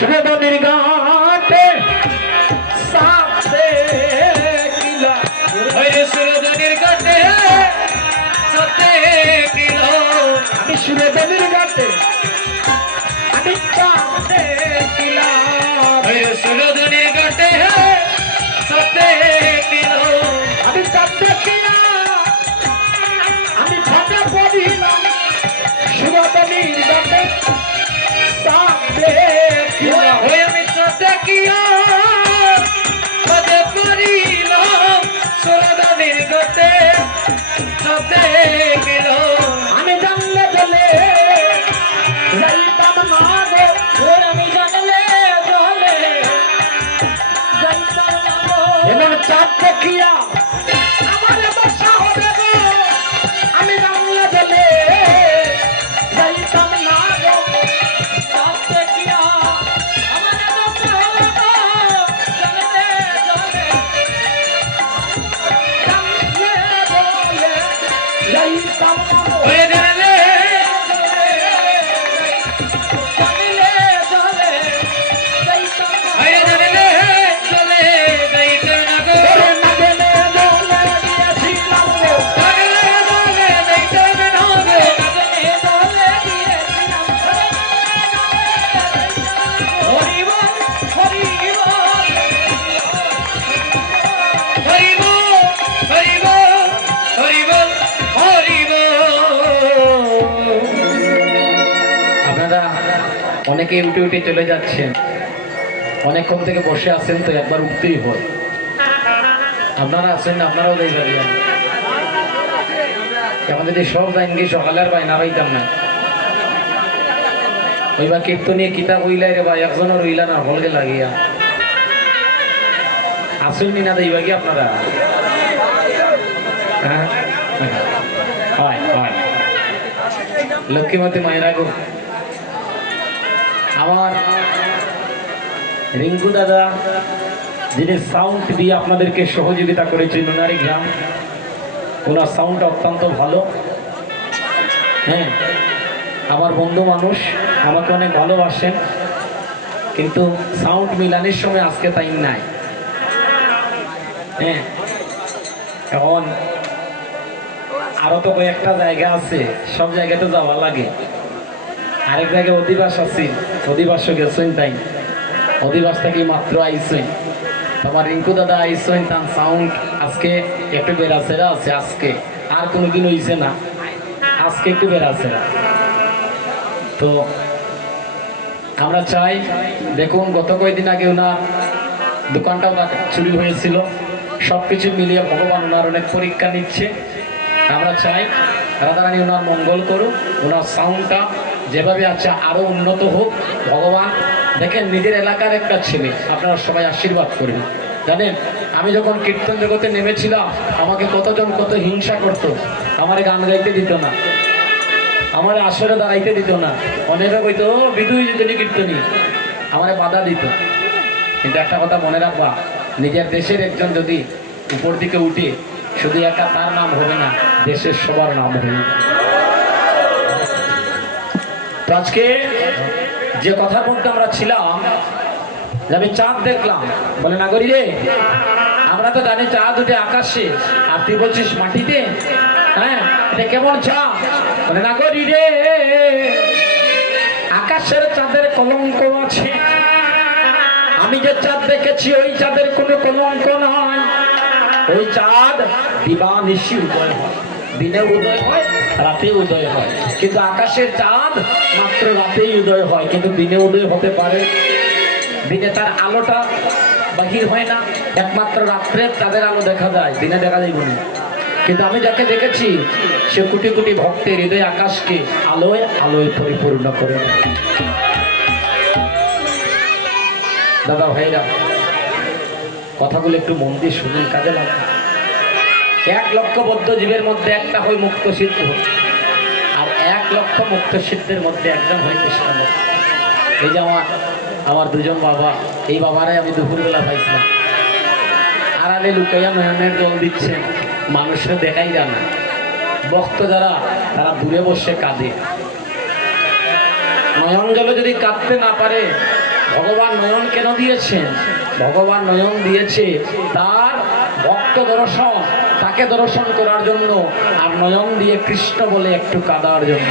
সুরবনের ঘাটে সাথে কিলা সুরবনের ঘাটে সাথে কিলো আমি সুরবনের ঘাটে আমি সাথে কিলা সুরবনের ঘাটে সাথে কিলো আমি সাথে কিলা আমি ফাটা পড়িলাম সুরবনের ঘাটে সাথে কিলা হয়ে আমি সাথে কিলা ফাটা পড়িলাম সুরবনের ঘাটে সাথে কিলো আমি জানলে বলে যাইতাম না গো ওই আমি জানলে বলে যাইতাম না গো এমন চাঁদ দেখিয়া আমার বর্ষা হবে গো আমি জানলে বলে যাইতাম না গো চাঁদ দেখিয়া আমার বর্ষা হবে গো জানলে বলে যাইতাম না গো ওই জানলে অনেকে উঠে উঠে চলে যাচ্ছেন, অনেকক্ষণ থেকে বসে আছেন, তো একবার উঠতেই হয়। আপনারা আছেন, আপনারাও যাই পারিবেন। এখন যদি সব যাইন গিয়ে সকালের ভাই না পাইতাম না, ওইবা কীর্তনীয় কিতাব হইলাই রে ভাই, একজনও রইলা না হলকে লাগিয়া আসেননি না দেইবা কি আপনারা? হ্যাঁ হয় হয়, লক্ষ্মীমতী মায়েরা গো, আমার রিঙ্কু দাদা যিনি সাউন্ড দিয়ে আপনাদেরকে সহযোগিতা করেছেন, ওনারই গ্রাম, ওনার সাউন্ডটা অত্যন্ত ভালো। হ্যাঁ, আমার বন্ধু মানুষ, আমাকে অনেক ভালোবাসেন, কিন্তু সাউন্ড মিলানোর সময় আজকে টাইম নাই। হ্যাঁ, এখন আরো তো কয়েকটা জায়গা আছে, সব জায়গাতে যাওয়া লাগে। আরেক জায়গায় অধিবাস আছে, অধিবাসও গেছেন, তাই অধিবাস থেকে মাত্র আইসেন। তোমার রিঙ্কু দাদা আইসেন, তার সাউন্ড আজকে একটু বেড়াছেরা আছে, আজকে আর কোনোদিন হইছে না, আজকে একটু বেড়াছেরা। তো আমরা চাই, দেখুন গত কয়েকদিন আগে ওনার দোকানটাও চুরি হয়েছিল, সব কিছু মিলিয়ে ভগবান ওনার অনেক পরীক্ষা নিচ্ছে। আমরা চাই রাধারানী ওনার মঙ্গল করুক, ওনার সাউন্ডটা যেভাবে আছে আরো উন্নত হোক। ভগবান দেখেন, নিজের এলাকার একটা ছেলে, আপনারা সবাই আশীর্বাদ করবেন। জানেন, আমি যখন কীর্তন জগতে নেমেছিলাম, আমাকে কতজন কত হিংসা করত, আমার গান গাইতে দিত না, আমার আসরে দাঁড়াইতে দিত না, অনেকে কইতো বিদুই যদি কীর্তনী, আমার বাধা দিত। কিন্তু একটা কথা মনে রাখবা, নিজের দেশের একজন যদি উপর দিকে উঠে, শুধু একা তার নাম হবে না, দেশের সবার নাম হবে। তো আজকে যে কথা বলতে আমরা ছিলাম, যে আমি চাঁদ দেখলাম, বলে না করি রে, আমরা তো জানি চাঁদ উঠে আকাশে, আর তুই বলছিস মাটিতে। হ্যাঁ, এটা কেমন চাঁদ? বলে না করি রে, আকাশের চাঁদের কলঙ্ক আছে, আমি যে চাঁদ দেখেছি ওই চাঁদের কোনো কলঙ্ক নয়। ওই চাঁদ দিবানিশি উদয় হয়, দিনে উদয় হয়, রাতে উদয় হয়, কিন্তু আকাশের চাঁদ মাত্র রাতেই উদয় হয়, কিন্তু দিনে উদয় হতে পারে। দিনে তার আলোটা বাহির হয় না, একমাত্র রাত্রে তাদের আলো দেখা যায়, দিনে দেখা যায় না। কিন্তু আমি যাকে দেখেছি, সে কোটি কোটি ভক্তের হৃদয় আকাশকে আলোয় আলোয় পরিপূর্ণ করে। দাদা ভাইরা, কথাগুলো একটু মন দিয়ে শুনুন, কাজে লাগে। 1 লক্ষ বদ্ধ জীবের মধ্যে একটা হয় মুক্ত সিদ্ধ, আর 1 লক্ষ মুক্ত সিদ্ধের মধ্যে একজন হয় কৃষ্ণভক্ত। এই যে আমার দুজন বাবা, এই বাবারাই আমি দুপুরবেলা পাইছিলাম, আড়ালে লুকাইয়া নয়নের জল দিচ্ছে, মানুষের দেখাই যায় না। ভক্ত যারা, তারা দূরে বসে কাঁদে। নয়ন জলে যদি কাঁদতে না পারে, ভগবান নয়ন কেন দিয়েছেন? ভগবান নয়ন দিয়েছে তার ভক্ত দর্শন, তাকে দর্শন করার জন্য, আর নয়ন দিয়ে কৃষ্ণ বলে একটু কাঁদার জন্য।